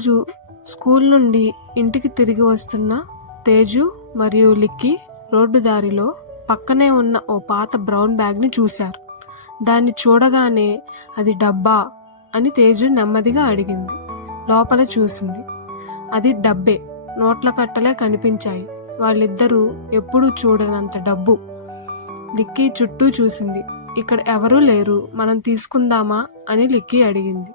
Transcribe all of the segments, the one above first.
ఒకరోజు స్కూల్ నుండి ఇంటికి తిరిగి వస్తున్న తేజు మరియు లిక్కీ రోడ్డు దారిలో పక్కనే ఉన్న ఓ పాత బ్రౌన్ బ్యాగ్ని చూశారు. దాన్ని చూడగానే అది డబ్బా అని తేజు నెమ్మదిగా అడిగింది. లోపల చూసింది. అది డబ్బే. నోట్ల కట్టలే కనిపించాయి. వాళ్ళిద్దరూ ఎప్పుడూ చూడనంత డబ్బు. లిక్కీ చుట్టూ చూసింది. ఇక్కడ ఎవరూ లేరు, మనం తీసుకుందామా అని లిక్కీ అడిగింది.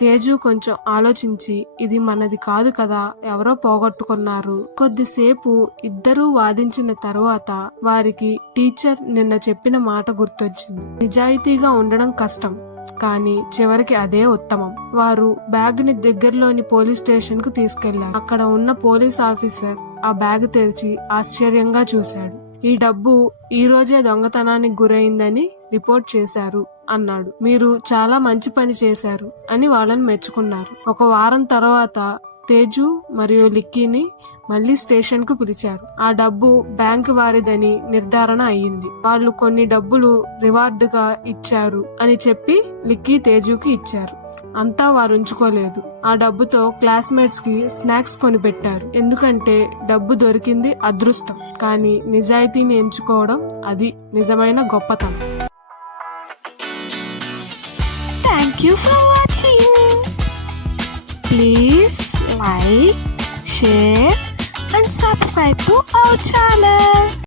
తేజు కొంచెం ఆలోచించి, ఇది మనది కాదు కదా, ఎవరో పోగొట్టుకున్నారు. కొద్దిసేపు ఇద్దరూ వాదించిన తరువాత వారికి టీచర్ నిన్న చెప్పిన మాట గుర్తొచ్చింది. నిజాయితీగా ఉండడం కష్టం, కానీ చివరికి అదే ఉత్తమం. వారు బ్యాగ్ ని దగ్గరలోని పోలీస్ స్టేషన్ కు తీసుకెళ్లారు. అక్కడ ఉన్న పోలీస్ ఆఫీసర్ ఆ బ్యాగ్ తెరిచి ఆశ్చర్యంగా చూశాడు. ఈ డబ్బు ఈ రోజే దొంగతనానికి గురైందని రిపోర్ట్ చేశారు అన్నాడు. మీరు చాలా మంచి పని చేశారు అని వాళ్ళని మెచ్చుకున్నారు. ఒక వారం తర్వాత తేజు మరియు లిక్కీని మళ్లీ స్టేషన్ కు పిలిచారు. ఆ డబ్బు బ్యాంకు వారిదని నిర్ధారణ అయ్యింది. వాళ్ళు కొన్ని డబ్బులు రివార్డుగా ఇచ్చారు అని చెప్పి లిక్కీ తేజుకి ఇచ్చారు. అంతా వారు ఉంచుకోలేదు. ఆ డబ్బుతో క్లాస్మేట్స్ కి స్నాక్స్ కొనిపెట్టారు. ఎందుకంటే డబ్బు దొరికింది అదృష్టం, కానీ నిజాయితీని ఎంచుకోవడం అది నిజమైన గొప్పతనం. Thank you for watching. Please like, share and subscribe to our channel.